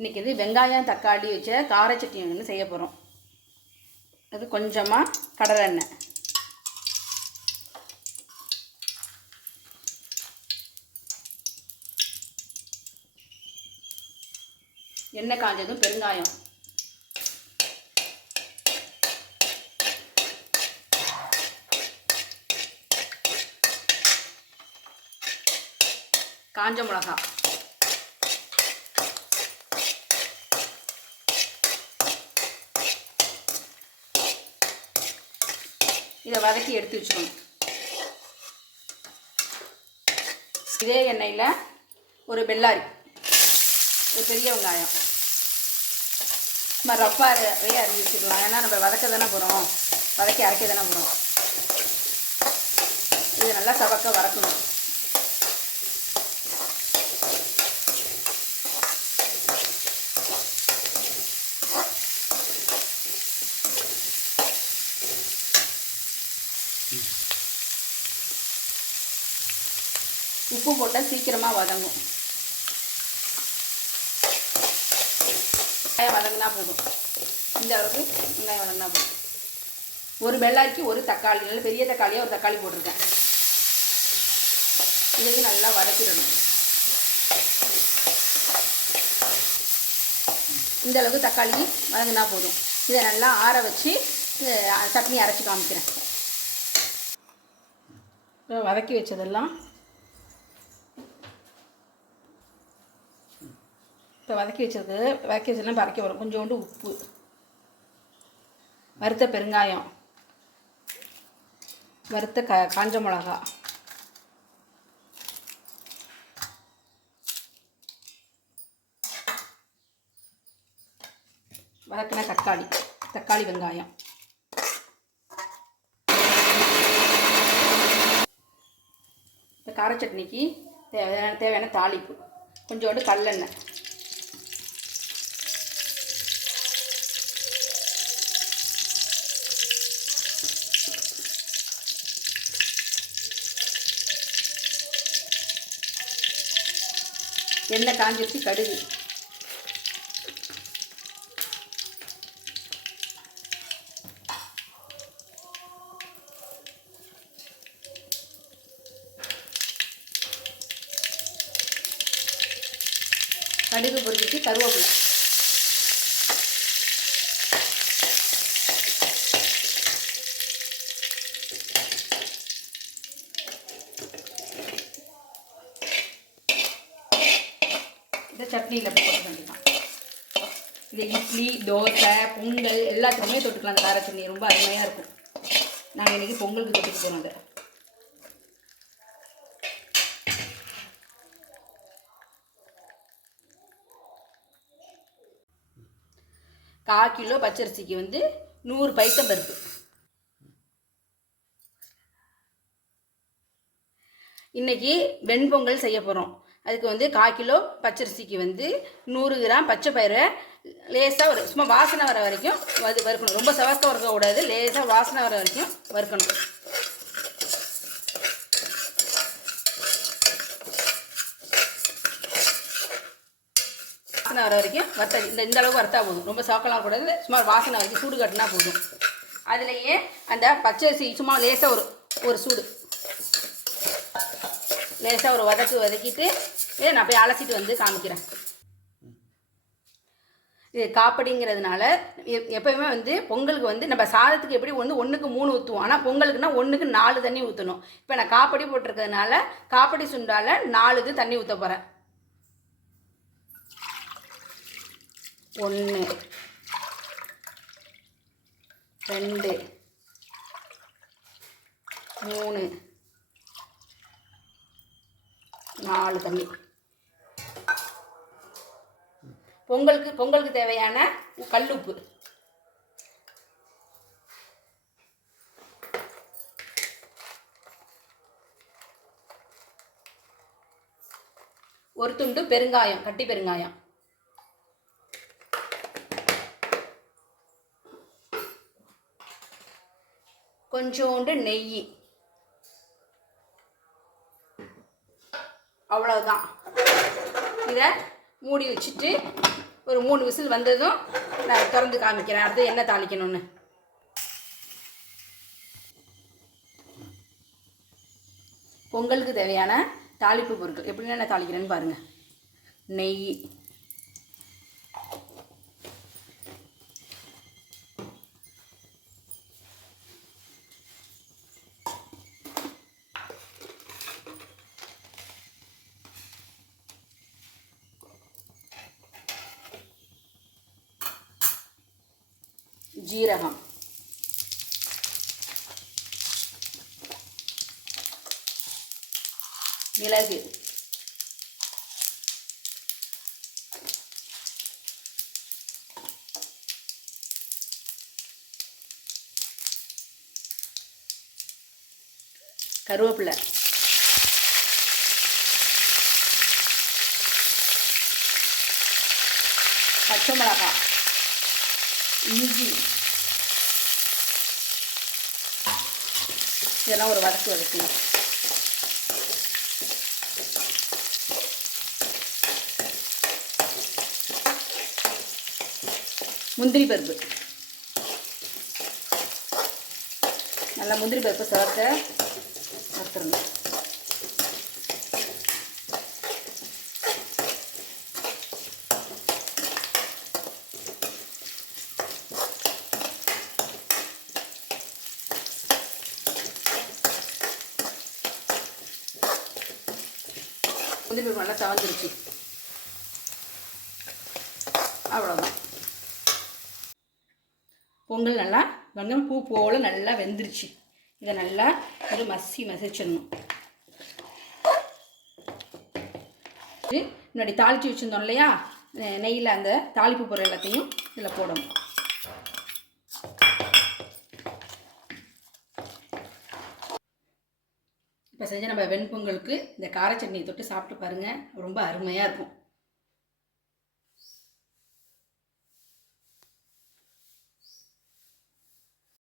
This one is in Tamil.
இன்றைக்கி இது வெங்காயம் தக்காளி வச்ச கார சட்னி ஒன்று செய்ய போகிறோம். அது கொஞ்சமாக கடலை எண்ணெய், எண்ணெய் காஞ்சதும் பெருங்காயம், காஞ்ச மிளகா, இதை வதக்கி எடுத்து வச்சுக்கணும். இதே எண்ணெயில் ஒரு பெல்லாரி, ஒரு பெரிய வெங்காயம் சும்மா ரஃப்பாக அரிஞ்சு வச்சுக்கலாம். ஏன்னா நம்ம வதக்க தானே போகிறோம், வதக்கி அரைக்க தானே போகிறோம். இது நல்லா சவக்க வதக்கணும். உப்பு போட்டால் சீக்கிரமாக வதங்கும். வெங்காயம் வதங்கினா போதும். இந்த அளவுக்கு வெங்காயம் வதங்கினா போதும். ஒரு பெல்லாரிக்கு ஒரு தக்காளி, நல்ல பெரிய தக்காளியாக ஒரு தக்காளி போட்டிருக்கேன். இதையும் நல்லா வதக்கிடணும். இந்த அளவுக்கு தக்காளி வதங்கினா போதும். இதை நல்லா ஆற வச்சு சட்னி அரைச்சி காமிக்கிறேன். வதக்கி வச்சதெல்லாம் இப்போ வதக்கி வச்சதெல்லாம் பறக்க வரும். கொஞ்சோண்டு உப்பு, வறுத்த பெருங்காயம், வறுத்த காஞ்ச மிளகா, வதக்கின தக்காளி வெங்காயம், இப்போ கார சட்னிக்கு தேவையான தாளிப்பு, கொஞ்சோண்டு கடலெண்ணெய், எண்ணெய் காஞ்சிருச்சு, கடுகு, கடுகு பொரிச்சிட்டு கருவேப்பிலை, இதை சட்னியில் போட்டு வேண்டியதான். இது இட்லி, தோசை, பொங்கல் எல்லாத்துக்குமே தொட்டுக்கலாம். அந்த கார சட்னி ரொம்ப அருமையாக இருக்கும். நாங்கள் இன்றைக்கி பொங்கலுக்கு தொட்டுட்டு போனோம். அதை கால் கிலோ பச்சரிசிக்கு 100 பைத்தம்பருப்பு. இன்றைக்கி வெண்பொங்கல் செய்ய போகிறோம். அதுக்கு கால் கிலோ பச்சரிசிக்கு 100 கிராம் பச்சை பயிரை லேசாக சும்மா வாசனை வர வரைக்கும் வறுக்கணும். ரொம்ப சவக்க வறுக்கக்கூடாது, லேசாக வாசனை வர வரைக்கும் வறுக்கணும். வாசனை வர வரைக்கும் இந்த அளவுக்கு வறுத்தா போதும். ரொம்ப சவக்கலாம் கூடாது, சும்மா வாசனை வரைக்கும் சூடு கட்டினா போதும். அதுலேயே அந்த பச்சரிசி சும்மா லேசாக ஒரு சூடு, லேசாக ஒரு வதக்கிட்டு நான் போய் அலசிட்டு காமிக்கிறேன். இது காப்படிங்கிறதுனால எப்போயுமே பொங்கலுக்கு நம்ம சாதத்துக்கு எப்படி 1க்கு 3 ஊற்றுவோம். ஆனால் பொங்கலுக்குன்னா 1க்கு 4 தண்ணி ஊற்றணும். இப்போ நான் காப்படி போட்டிருக்கிறதுனால காப்படி சுண்டால் 4 இது தண்ணி ஊற்ற போகிறேன். 1 2 3 4 தண்ணி. பொங்கலுக்கு தேவையான கல்லுப்பு, ஒரு துண்டு பெருங்காயம், கட்டி பெருங்காயம், கொஞ்சோண்டு நெய், அவ்வளவுதான். இதை மூடி வச்சுட்டு ஒரு 3 விசில் வந்ததும் நான் திறந்து காமிக்கிறேன் அடுத்து என்ன தாளிக்கணும்னு. பொங்கலுக்கு தேவையான தாளிப்பு பொருட்கள் எப்படின்னா நான் தாளிக்கிறேன்னு பாருங்கள். நெய், ஜீரகம், மிளகு, கருவேப்பிலை, பச்சை மிளகாய், இஞ்சி, இதெல்லாம் ஒரு வதக்கு வதக்கணும். முந்திரி பருப்பு, நல்லா முந்திரி பருப்பு வறுத்துடணும். முந்திரி பருப்பு நல்லா தவந்துருச்சு. அவ்வளோதான். பொங்கல் நல்லா வெங்காயம் பூ போல் நல்லா வெந்துருச்சு. இதை நல்லா ஒரு மசிச்சிடணும். முன்னாடி தாளித்து வச்சுருந்தோம் இல்லையா, நெய்யில் அந்த தாளிப்பு பொருள் எல்லாத்தையும் இதில் போடணும். இப்போ செஞ்ச நம்ம வெண்பொங்கலுக்கு இந்த கார சட்னியை தொட்டு சாப்பிட்டு பாருங்கள், ரொம்ப அருமையாக இருக்கும்.